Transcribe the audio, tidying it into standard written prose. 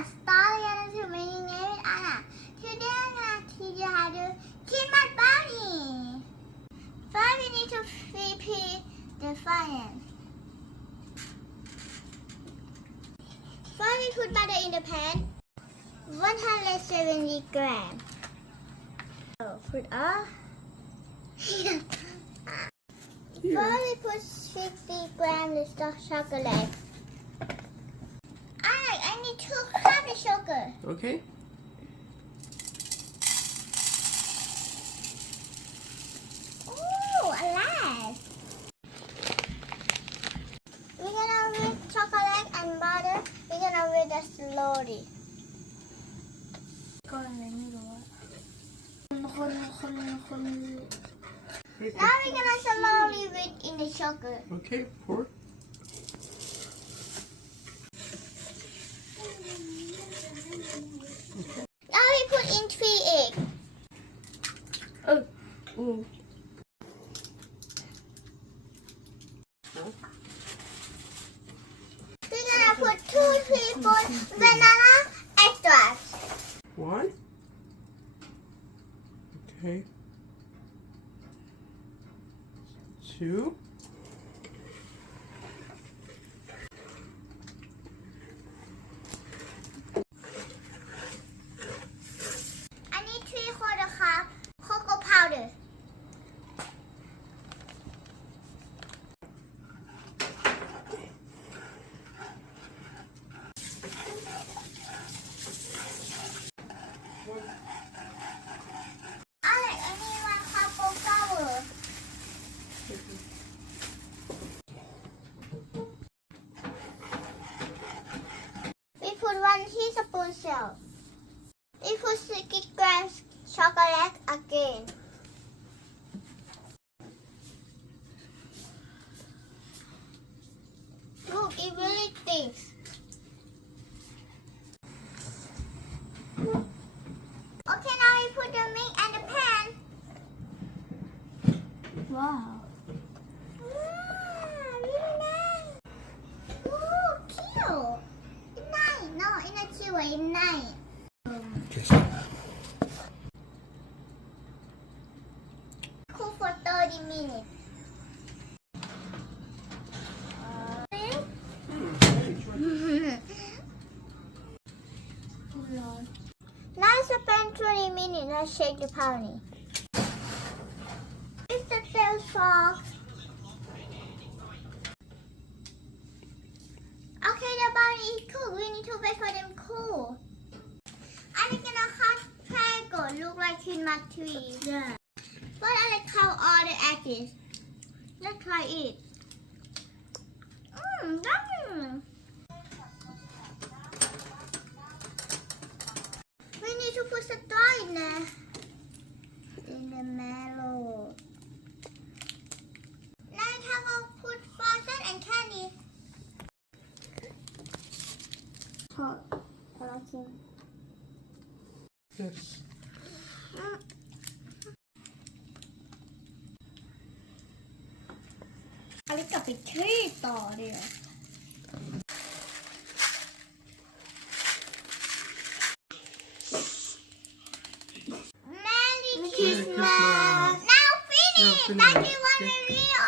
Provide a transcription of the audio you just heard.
Lianna to my name is Anna. Today I'm going to teach you how to Christmas brownie. First we need to prepare the frying. First we put butter in the pan. 170 grams. So put up. First we put 60 grams of chocolate. I need 2 cups of sugar. Okay. Ooh, alive. We're gonna whip chocolate and butter. We're gonna whip it slowly. Now we're gonna slowly whip in the sugar. Okay, pour. Now we put in 3 eggs. Oh. Ooh. We're gonna put 2 teaspoons vanilla extract. 1. Okay. 2. I need 3/4 cup cocoa powder. I need 1 cup of flour. We put 1 teaspoon salt. We put 60 grams chocolate again. Look, it really stinks. Okay, now we put the milk in the pan. Wow. Really nice. Ooh, cute. It's nice. No, it's not cute. It's nice. Cook for 30 minutes. Now spend 20 minutes. Let's shake the brownie. It's the tail soft. Okay, the brownie is cooked. We need to wait for them cool. I'm gonna cut triangle. Look like Christmas tree. Yeah. But I like how all the edges. Let's try it. Yum. We need to put straw in there. In the middle. Now I will put frosting and candy. Hot. Yes. เอาไปกลับไปที่ต่อเดี๋ยว Merry Christmas. Now finish. Now finish. Thank you, one review